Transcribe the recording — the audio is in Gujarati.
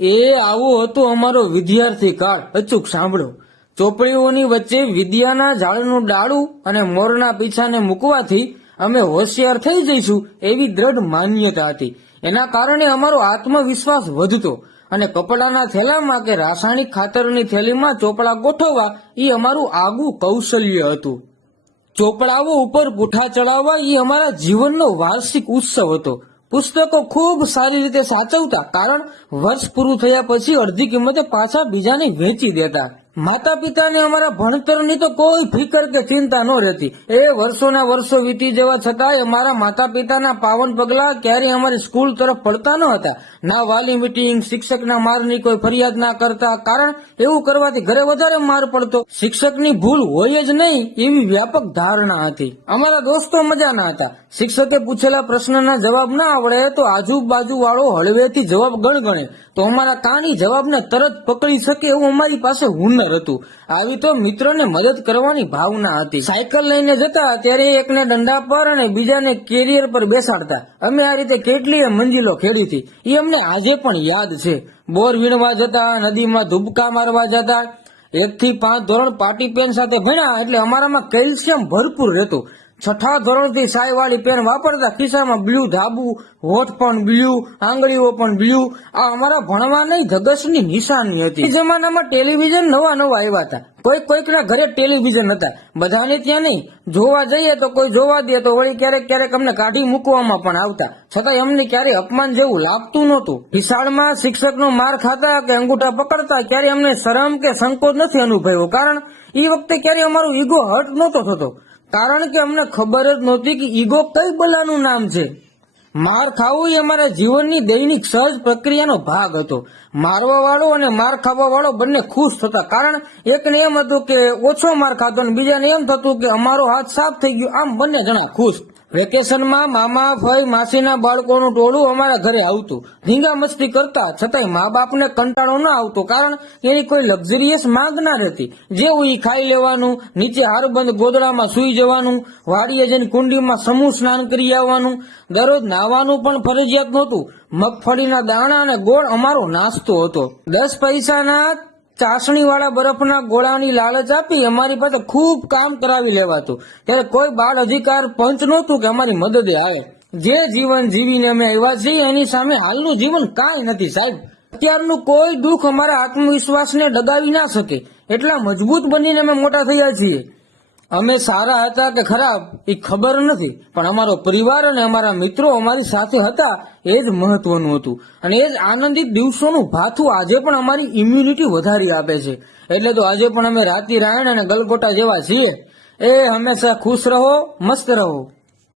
એ આવો હતો અમારો વિદ્યાર્થી કાળ. અચૂક સાંભળો. ચોપડીઓની વચ્ચે વિદ્યાના ઝાડનું ડાળું અને મોરના પીછાને મૂકવાથી અમે હોશિયાર થઈ જઈશું એવી દ્રઢ માન્યતા હતી. એના કારણે અમારો આત્મવિશ્વાસ વધતો અને કપડાના થેલામાં કે રાસાયણિક ખાતરની થેલીમાં ચોપડા ગોઠવવા એ અમારું આગવું કૌશલ્ય હતું. ચોપડાઓ ઉપર પૂઠા ચડાવવા એ અમારા જીવનનો વાર્ષિક ઉત્સવ હતો. પુસ્તકો ખૂબ સારી રીતે સાચવતા, કારણ વર્ષ પૂરું થયા પછી અડધી કિંમતે પાછા બીજાને વેચી દેતા. માતા પિતાને અમારા ભણતરની તો કોઈ ફિકર કે ચિંતા ન રહેતી. એ વર્ષોના વર્ષો વીતી જવા છતાંય અમારા માતા પિતાના પાવન પગલા ક્યારેય અમારી સ્કૂલ તરફ પડતા ન હતા. ના વાલી મીટિંગ, શિક્ષકના મારની કોઈ ફરિયાદ ના કરતા, કારણ એવું કરવાથી ઘરે વધારે માર પડતો. શિક્ષકની ભૂલ હોય જ નહીં એવી વ્યાપક ધારણા હતી. અમારા દોસ્તો મજાના હતા. શિક્ષકે પૂછેલા પ્રશ્નના જવાબ ના આવડે તો આજુબાજુ વાળો હળવેથી જવાબ ગણગણે તો અમારા કાની જવાબને તરત પકડી શકે એવું અમારી પાસે હુનર હતું. આવી તો મિત્રોને મદદ કરવાની ભાવના હતી. સાયકલ લઈને જતા ત્યારે એકને દંડા પર અને બીજાને કેરિયર પર બેસાડતા. અમે આ રીતે કેટલીય મંજિલો ખેડી હતી. એ અમને આજે પણ યાદ છે. બોર વીણવા જતા, નદીમાં ધુબકા મારવા જતા. 1 થી 5 ધોરણ પાટી પેન સાથે ભણ્યા એટલે અમારામાં કેલ્શિયમ ભરપૂર રહેતું. 6ઠા ધોરણથી સાય વાળી પેન વાપરતા. ખિસ્સામાં બ્લુ ધાબુ, હોઠ પણ બ્લુ, આંગળીઓ પણ બ્લુ. આ અમારા ભણવાની ધગશની નિશાની હતી. એ જમાનામાં ટેલિવિઝન નવા આવ્યા હતા. કોઈકના ઘરે ટેલિવિઝન હતા, બધાને ત્યાં નહીં. જોવા જઈએ તો કોઈ જોવા દે તો વળી ક્યારેક અમને કાઢી મૂકવામાં પણ આવતા. છતાંય અમને ક્યારેય અપમાન જેવું લાગતું નહોતું. નિશાળમાં શિક્ષકનો માર ખાતા કે અંગૂઠા પકડતા ક્યારે અમને શરમ કે સંકોચ નથી અનુભવ્યો, કારણ એ વખતે ક્યારે અમારું ઈગો હર્ટ નહોતો થતો. કારણ કે અમને ખબર જ નહોતી કે ઈગો કઈ બલાનું નામ છે. માર ખાવું એ અમારા જીવનની દૈનિક સહજ પ્રક્રિયાનો ભાગ હતો. મારવા વાળો અને માર ખાવા વાળો બંને ખુશ થતા, કારણ એકને એમ હતું કે ઓછો માર ખાતો અને બીજાને એમ થતું કે અમારો હાથ સાફ થઈ ગયો. આમ બંને જણા ખુશ. વેકેશનમાં મામા, ફઈ, માસીના બાળકોનું ટોળું અમારા ઘરે આવતું. ધીંગા મસ્તી કરતા, છતાંય મા બાપને કંટાળો ન આવતો, કારણ એની કોઈ લક્ઝરિયસ માંગ ના રહેતી. જેવું ઈ ખાઈ લેવાનું, નીચે હારબંધ ગોદડામાં સૂઈ જવાનું, વાડીએ જઈને કુંડીમાં સમૂહ સ્નાન કરી આવવાનું. દરરોજ નાવાનું પણ ફરજિયાત નહોતું. મગફળીના દાણા અને ગોળ અમારો નાસ્તો હતો. 10 પૈસાના ચાસણી વાળા બરફના ગોળાની લાલચ આપી અમારી પાસે ખૂબ કામ કરાવી લેવાતું. ત્યારે કોઈ બાળ અધિકાર પંચ નહોતું કે અમારી મદદે આવે. જે જીવન જીવીને અમે આવ્યા છીએ એની સામે હાલનું જીવન કાંઈ નથી સાહેબ. અત્યારનું કોઈ દુઃખ અમારા આત્મવિશ્વાસને ડગાવી ના શકે. એટલા મજબૂત બનીને અમે મોટા થયા છીએ. અમે સારા હતા કે ખરાબ એ ખબર નથી, પણ અમારો પરિવાર અને અમારા મિત્રો અમારી સાથે હતા એ જ મહત્વનું હતું. અને એ જ આનંદિત દિવસોનું ભાથું આજે પણ અમારી ઇમ્યુનિટી વધારી આપે છે. એટલે તો આજે પણ અમે રાતી રાયણ અને ગલગોટા જેવા છીએ. એ હંમેશા ખુશ રહો, મસ્ત રહો.